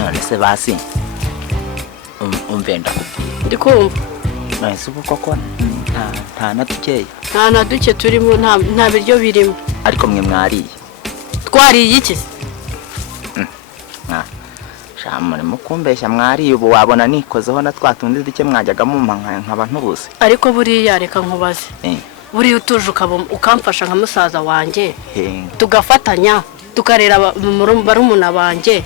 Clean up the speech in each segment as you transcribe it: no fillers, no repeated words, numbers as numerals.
none se basi umvenda ndikumva nahise ubu koko nta na dukeya nta na duke turimo nta biryo birimo ariko mwe mwariye twariye iki shamure mukumbeshya mwariye ubu wabona nikozeho na twatundi duke mwajyaga mumpa nkaba ntubuze ariko buriya reka nkubaze buriya utuje ukamfasha nka musaza wanjye tugafatanya tukarera barumuna banjye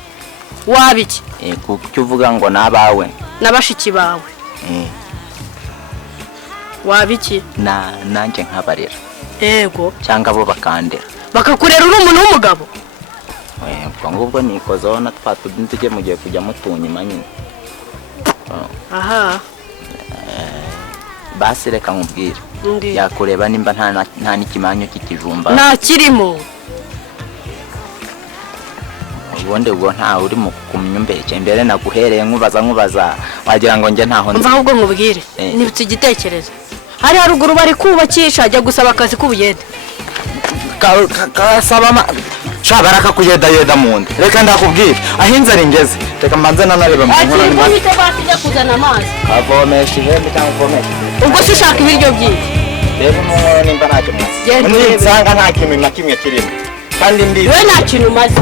wabiki kuko uvuga ngo nabawe nabashiki bawe wabiki nanjye nkabarera yego cyangwa bo bakandera bakakurera uri umuntu w'umugabo ubwo ngubwo nikozeho na twatundi duke mugiye kujya mutunyuma nyine aha basi reka nkubwire yakureba nimba nta n'ikimanyo cy'ikijumba nta kirimo ubundi ubwo nta uri mu kumyumbeke mbere naguhereye nkubaza wagira ngo njye ntaho mva ahubwo nkubwire nibutse igitekerezo hari haruguru bari kubakisha ajya gusaba akazi k'ubuyede kasaba baraka kuyeda mu nda reka ndakubwire ahinze ari ngeze reka mbanze nanareba mu nkora nimba ati batijya kuzana amazi avomesha ihembe cyangwa uvomesha ubwo se ushaka ibiryo byinshi reba umuntu nimba ntacyo mwazi nsanga nta kintu na kimwe kirimo kandi mbizi we nta kintu umaze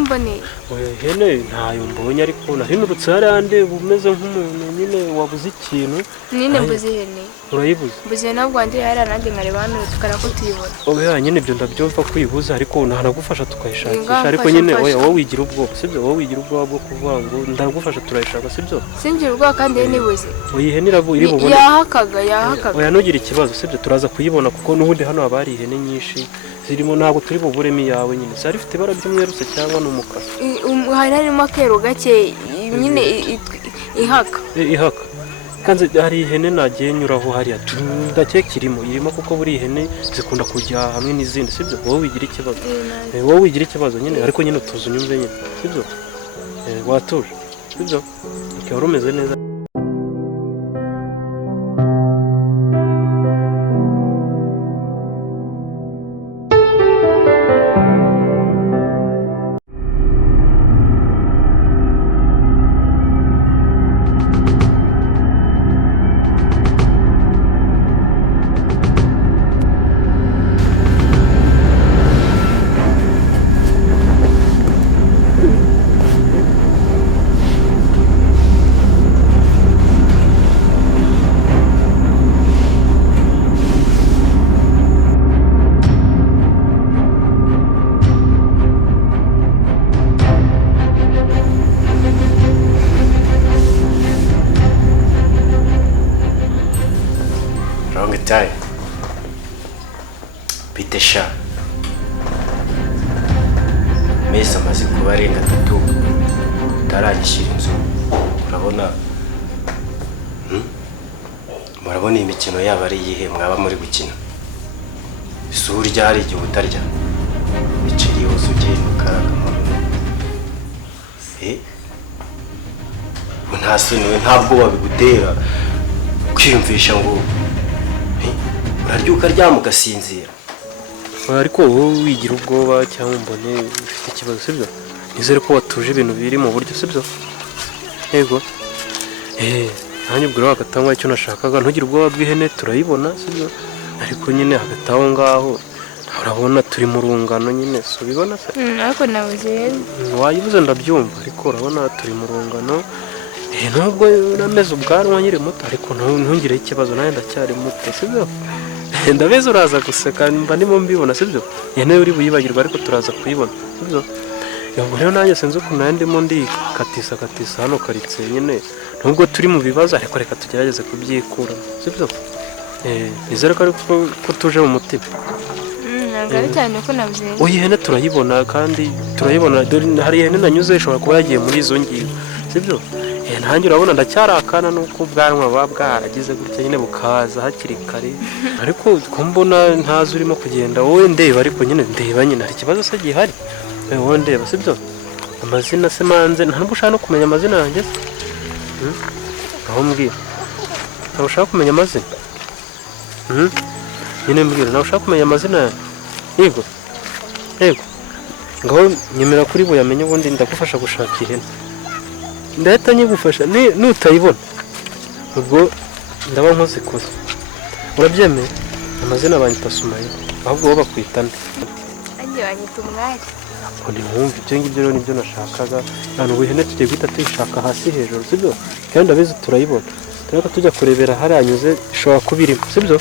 mboneye hene ntayo mbonye ariko nahinurutse hariya bumeze nk'umuntu nyine wabuze ikintu nine mbuze ihene urayibuze mbuze nabwo wandi hariya nanjye nkareba hano tukara ko tuyibona oya nyine ibyo ndabyumva kuyibuza ariko ntanagufasha tukayishakisha ariko nyine oya wowe wigira ubwoba sibyo wowe wigira ubwoba bwo kuvuga ngo ndagufasha turayishaka sibyo singira ubwoba kandi ihene ibuze oya ihene iri bubone yahakaga oya ntugire ikibazo sibyo turaza kuyibona kuko n'ubundi hano haba hari ihene nyinshi zirimo ntabwo turi buburemo iyawe nyine zari ifite ibara ry'umweru se cyangwa n'umukara harimo akeru gake nyine ihaka kandi hari ihene nagiye nyuraho hariya ndakeka irimo kuko buri ihene zikunda kujya hamwe n'izindi sibyo wowe wigira ikibazo nyine ariko nyine utuze unyumve nyine sibyo watuje sibyo wari umeze neza bitesha mesa amaze kuba arenga 3 utaranyishyira inzu murabona imikino yaba ari iyihe mwaba muri gukina isura ryari igihe utarya biciri yose ugenda ukaraga nta soni we ntabwo wabigutera kwiyumvisha ngo uraryuka ryama ugasinzira. ariko wowe wigira ubwoba cyangwa mbone ufite ikibazo sibyo nizere ko watuje ibintu biri mu buryo sibyo yego nanjye ubwo rero agatangwa icyo nashakaga ntugire ubwoba bw'ihene turayibona sibyo ariko nyine hagati aho ngaho urabona turi mu rungano nyine so bibona se ariko nabuze wayibuze ndabyumva ariko urabona turi mu rungano nubwo nameze ubwanwa nyiri muto ariko ntungire ikibazo nanjye ndacyari muto sibyo ndabeze uraza guseka mba ndimo mbibona sibyo ihene uri buyibagirwa ariko turaza kuyibona sibyo yego rero nanjye sinzi ukuntu nari ndimo ndikatisa hano karitse nyine nubwo turi mu bibazo ariko reka tugerageze kubyikura sibyo nizere ko ariko tuje mu mutima ntabwo cyane ko nabuze oya ihene turayibona kandi turayibona hari ihene nanyuze ishobora kuba yagiye muri izo ngingo sibyo nanjye urabona ndacyari akana nuko ubwanwa buba bwaragize gutya nyine bukaza hakiri kare ariko ko mbona ntazi urimo kugenda wowe ndeba ariko nyine ndeba nyine hari ikibazo se gihari wowe ndeba sibyo amazina se manze nta nubwo ushaka no kumenya amazina yanjye aho mbwira ntabwo ushaka kumenya amazina nyine mbwira ntabwo ushaka kumenya amazina yanjye yego ngaho nyemera kuri buyamenye ubundi ndagufasha gushaka ihene ndahita nyigufasha nutayibona ubwo ndaba nkoze kure urabyemeye amazina banyita Sumayila ahubwo wowe bakwita nde nanjye banyita Umwari ngo ntiwumve ibyo ngibyo rero nibyo nashakaga none ubu ihene tugiye guhita tuyishaka hasi hejuru sibyo kandi ndabizi turayibona tureka tujya kurebera hariya anyuze ishobora kuba irimo sibyo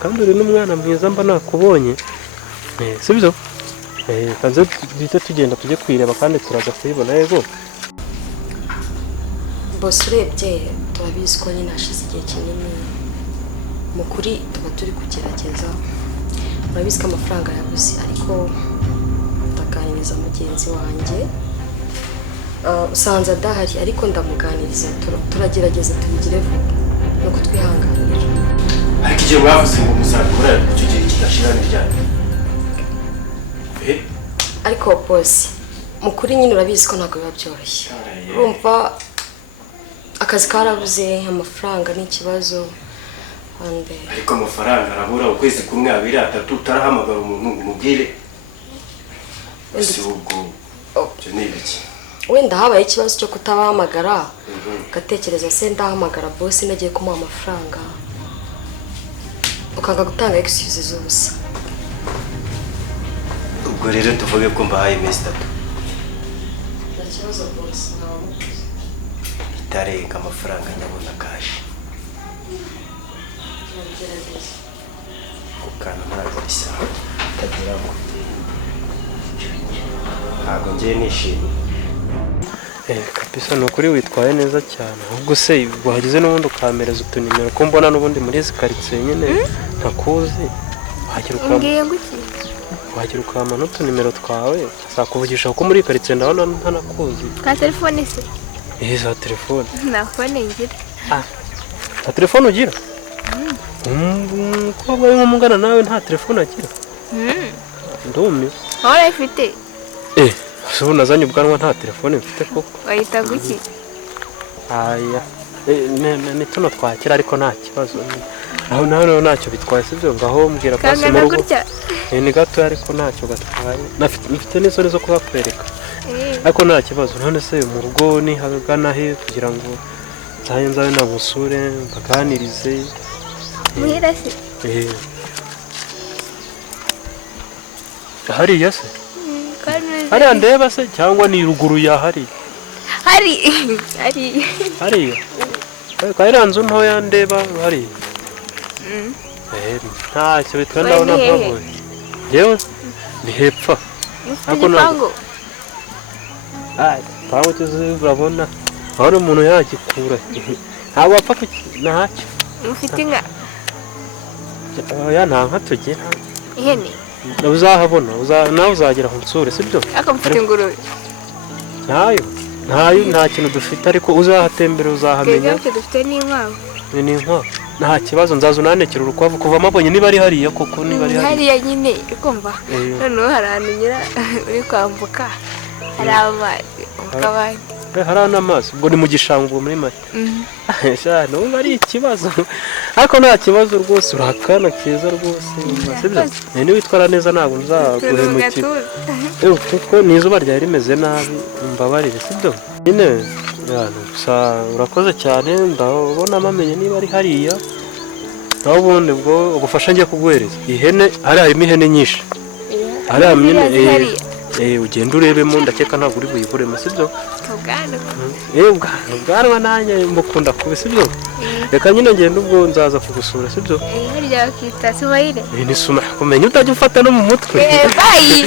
kandi uri n'umwana mwiza mba nakubonye sibyo kanze duhite tugenda tujye kuyireba kandi turaza kuyibona yego bose urebye turabizi ko nyine hashize igihe kinini mu kuri tuba turi kugerageza urabizi ko amafaranga yabuze ariko ndaganiriza mugenzi wanjye usanze adahari ariko ndamuganiriza turagerageza tubigire vuba no kutwihanganira ariko igihe mwavuze ngo muzabikora icyo gihe kidashira n'iryari ariko bose mu kuri nyine urabizi ko ntabwo biba byoroshye urumva akazi karabuze amafaranga ni ikibazo ariko amafaranga arabura ukwezi kumwe abiri atatu utarahamagara umuntu ngo umubwire si ubwo ibyo ni ibiki wenda habaye ikibazo cyo kutabahamagara ugatekereza se ndahamagara bosi nagiye kumuha amafaranga ukanga gutanga excuse z'ubusa ubwo rero tuvuge ko mbahaye iminsi 3 nta kibazo bosi ntawamukoze itarenga amafaranga nyabona kaje ukana ntabwo bisa tagira ngo ntabwo ngiye nishimye kabisa ni ukuri witwaye neza cyane ahubwo se wagize n'ubundi ukamereza utunimero ko mbona n'ubundi muri izi karitsiye nyine ntakuzi wagira ukama n'utunimero twawe azakuvugisha kuko muri karitsiye ndabona ntanakuzi ka telefone se za telefone nta fone ngira nta telefone ugira umukobwa we nk'umugana nawe nta telefone agira ndumiwe aho urayifite ubu nazanye ubwanwa nta telefone mfite koko wahita guki aya ni tuno twakira ariko nta kibazo aho nawe ntacyo bitwaye sibyo ngaho mbwira pasi mu rugo ni gato ariko ntacyo gatwaye mfite n'isoni zo kubakwereka ariko nta kibazo none se mu rugo nihagana he kugira ngo nzabe namusure mbaganirize muhira se hariya se hariya ndeba se cyangwa ni ruguru ya hariya hariya hariya nzu ntoya ndeba hariya ntacyo bitwa ndabona mpavuye yewe ni hepfa igipangu igipangu cyose urabona aho umuntu yagikura ntabwo wapfa ntacyo mufite inka oya nta nka tugira ihene uzahabona nawe uzagera ku nsure sibyo ariko mufite ingurube ntayo nta kintu dufite ariko uzahatembera uzahamenya twebwe dufite n'inkwavu ni inkwavu nta kibazo nzaza unanekera urukwavu kuva mabonye niba ari hariya koko niba ari hariya nyine ukumva noneho hari ahantu unyura uri kwambuka hari amazi ukabandi hari n'amazi ubwo ni mu gishanga muri make n'ubu ari ikibazo ariko nta kibazo rwose urakana keza rwose sibyo niba witwara neza ntabwo nzaguhemukira kuko n'izuba ryari rimeze nabi mbabarire sibyo nyine gusa urakoze cyane ndabona amenye niba ari hariya naho ubundi bwo ubufasha ngiye kuguhereza ihene harimo ihene nyinshi hariya nyine ugenda urebemo ndakeka ntabwo uri buyiburemo sibyo ubwanwa nanjye mukunda kubi sibyo reka nyine ngenda ubwo nzaza kugusura sibyo harya bakita sumayire ni suma kumenya utajya ufata no mu mutwe bayi